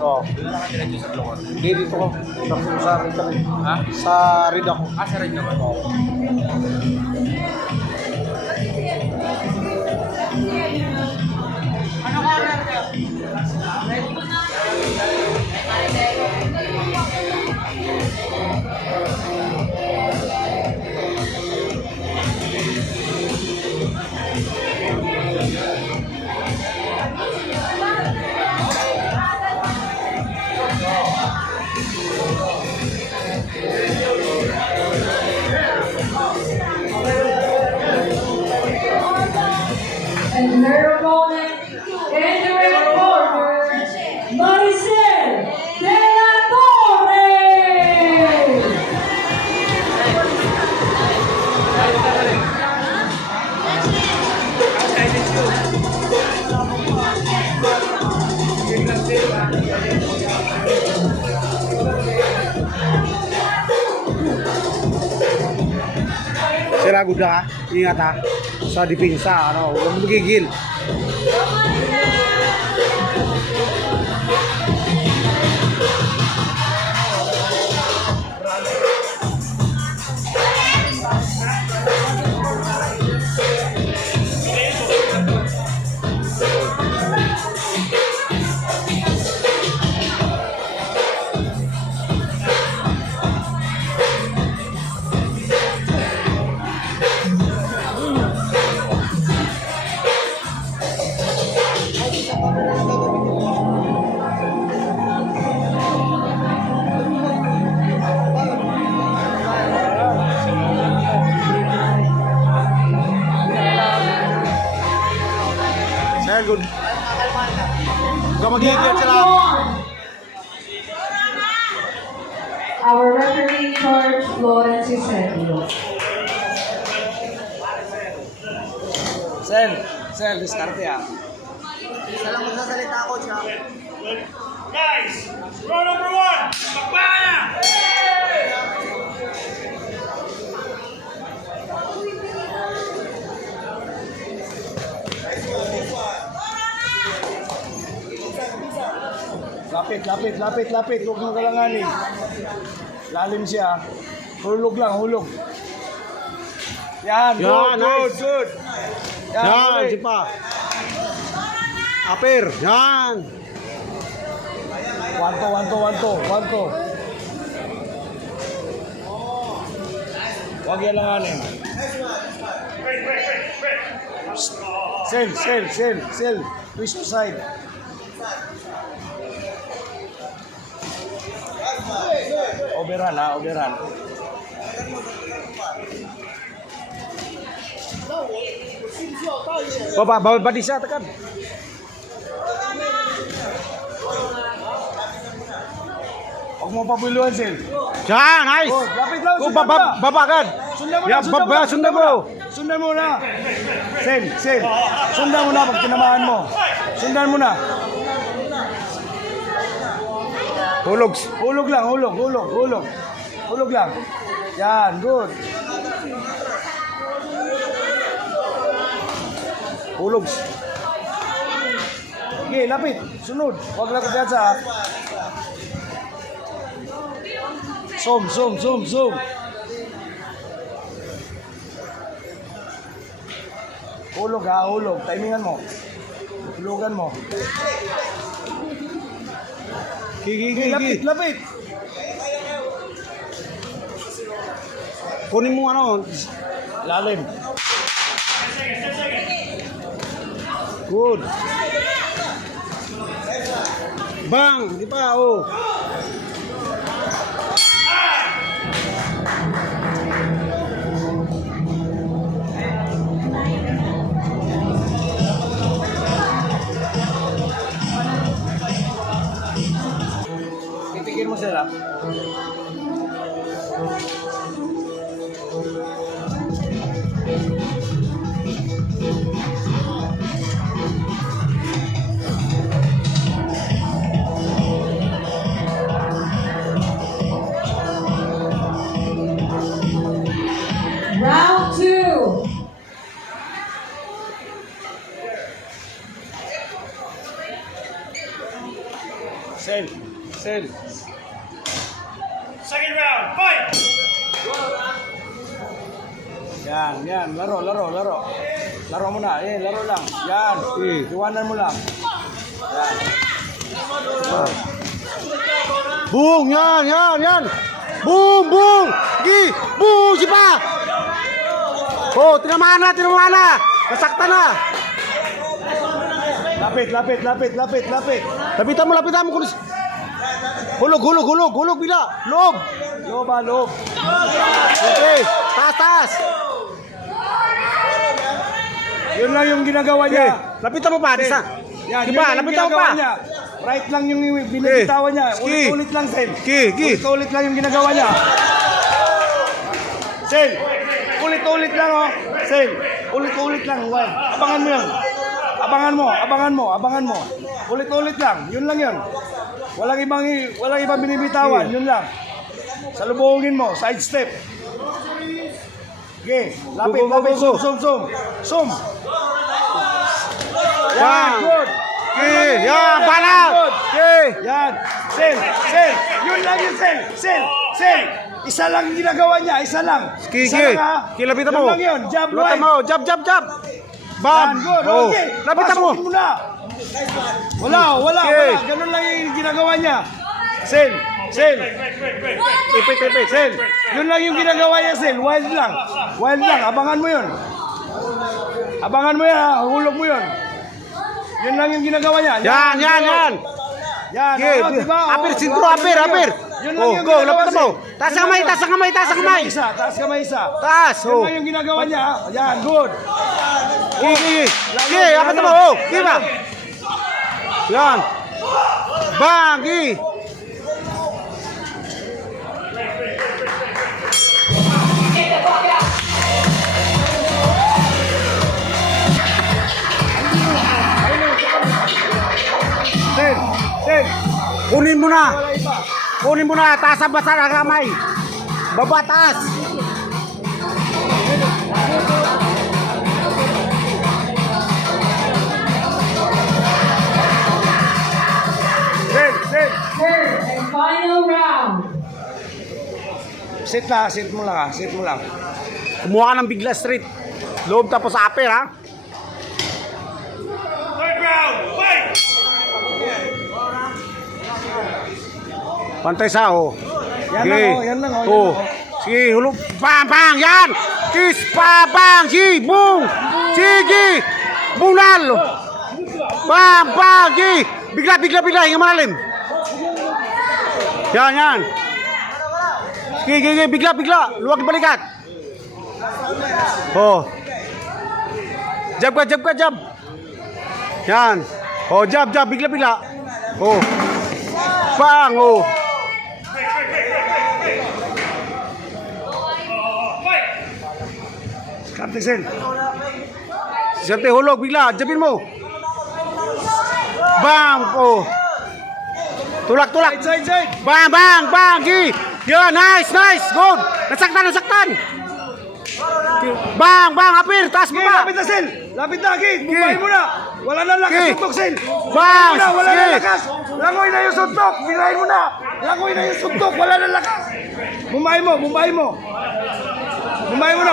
Oo. Doon na nakatira dyan sa Blocor. Hindi, dito ko. Dito sa red kami. Ha? Sa red ako. Ah, sa red naman. And her opponent in the red corner, Maricel De La Torre. Sira guda ha. Ingat ha. Sa depensa, ano, huwag magigil. Sir, good. Huwag magigil sila. Our referee in charge, Lawrence Eusebio. Sel, diskarte ha. Isa lang magsasalita ako, siya. Guys, row number 1, magpaka na! Lapit. Huwag mo kalanganin. Lalim siya. Hulog lang, hulog. Yan, Yan, good. Yan, ulit. si pa. Apir. Yan. 1-2. Huwag yan langanin. Sel. Twist to side. Overhan. Bawal siya, tekan. Huwag mo papiluan, Sel. Yan, nice. Oh, lapit lang. Oh, babagan. Sundan mo Ya, sundan mo. Sundan mo na. Sel. Sundan mo na pag tinamaan mo. Sundan mo na. Hulog lang. Hulog lang. Yan, good. Hulog. Okay, lapit. Sunod. Huwag lang kapiyansa ha. Zoom. Hulog. Timingan mo. Hulugan mo. Gigi. Lapit. Kunin mo ano. Lalim. Good. Bang, di pa, oh. Titigil mo sila. Sel. Sel. Second round, fight! Yan. Laro. Laro mo na. Laro lang. Yan. Iwanan mo lang. Yan. Bung, yan. Bung. Gi, bung, sipa. Oh, tinamaan na. Nasaktan na. Lapit. Lapitan mo. Hulog bila. Loob. Loob. Okay, taas. Yun lang yung ginagawa Okay, niya. lapitan mo pa, Disa. Yan, Diba, yun lang yung lapitan mo ginagawa pa. niya. Right lang yung binibitawan niya. Ski. Ulit lang, Sel. Ski. Ulit lang yung ginagawa niya. Sel, ulit lang, oh. Sel, ulit lang. Well, abangan mo yun. Abangan mo. Ulit lang. Yun lang yun. Walang ibang binibitawan. Yun lang. Salubungin mo. Side step. Okay. Lapit. Go. Zoom. Yan. Bang. Good. Okay, yan, balat. Okay. Yan. Sel. Yun lang yun, Sel. Isa lang yung ginagawa niya. Isa lang. Ski. Lang, ha? Lapitan Yun mo. lang yun. Jab Lapitan right. mo. Jab. Bam. Yan, good. Oh. Okay. Lapitan mo. Pasukin mo na. Wala. Okay. Ganun lang yung ginagawa niya. Sel. Ipit. Sel. Yun lang yung ginagawa niya, Sel. Wild lang. Abangan mo yun. Ha. Hulog mo yun. Yun lang yung ginagawa niya. Yan. Yan. Okay. Diba? Apir, Oh, sintro, diba? apir. Yun lang Oh, yung go, ginagawa, lapitan mo. Sel. Taas ang kamay. Taas kamay isa. Taas. Yun Oh. lang yung ginagawa niya. Ha? Yan, good. Gi, lapitan mo. Oh, gi ba? Yan. Bang, gi. Sel. Kunin mo na. Taas ang basa ng kamay. Baba, taas. Sel. Third and final round. Sit mo lang. Kumuha ka ng bigla straight. Loob tapos upper, ha? Third round, fight! Pantay sa, oh. Yan lang, oh. Sige, hulog. Bang, yan. Kiss, bang, si, bung. Sige. Bunal. Bang, si. Bigla, hinga malalim. Yan. Sige, bigla. Luwag balikat. Oh. Jab ka. Yan. Oh, jab, bigla. Oh. Bang, oh. Fight! Karte, Sel. Siyempre, hulog, bigla. Jabin mo. Bang, oh. Tulak. Side. Bang, gi. Yo, nice. Good. Nasaktan. Bang, apir. Taas mo Okay, ba? lapit na, Sel. Lapit na, Ki. Bumayin mo na. Wala na lakas Okay. suntok, Sel. Bang, Wala na sige. lakas. Langoy na yung suntok. Birahin mo na. Langoy na yung suntok. Wala na lakas. Bumayin mo.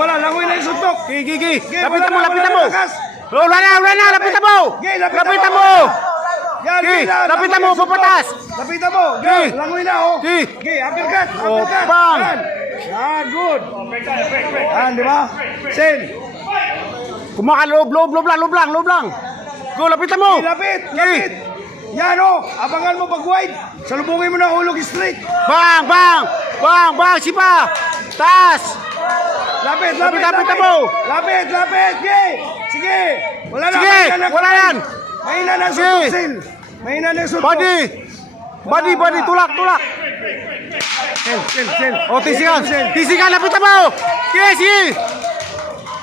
Wala. Langoy na yung suntok. Gi. wala Lapitan mo. na lakas. Wala na. Lapitan mo. Okay, Lapitan mo. Yan, Okay, Ki, lapitan langoy mo, yung suntok. papatas. Lapitan mo. Okay. Langoy na, oh. Okay. Okay, uppercut. Oh, bang. Yan, good. Break. Yan, di ba? Sel. Kumaka loob lang. Go, lapitan mo. Lapit. Yan, oh. Abangan mo pag wide. Salubungin mo na hulog straight. Bang, sipa. Taas. Lapit mo. Lapit. Sige. Wala na. Sige, wala yan. Mahina na Sige. suntok, Sil. Mahina na suntok. Body, tulak. Sel. O, tisikan, lapitan mo. Sige.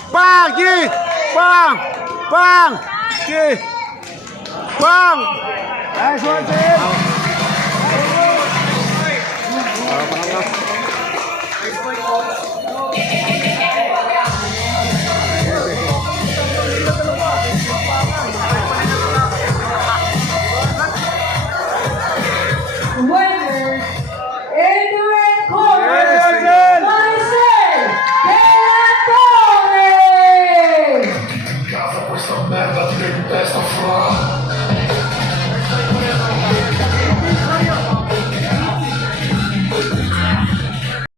Bang. Sige. Bang. Nice one, Sel.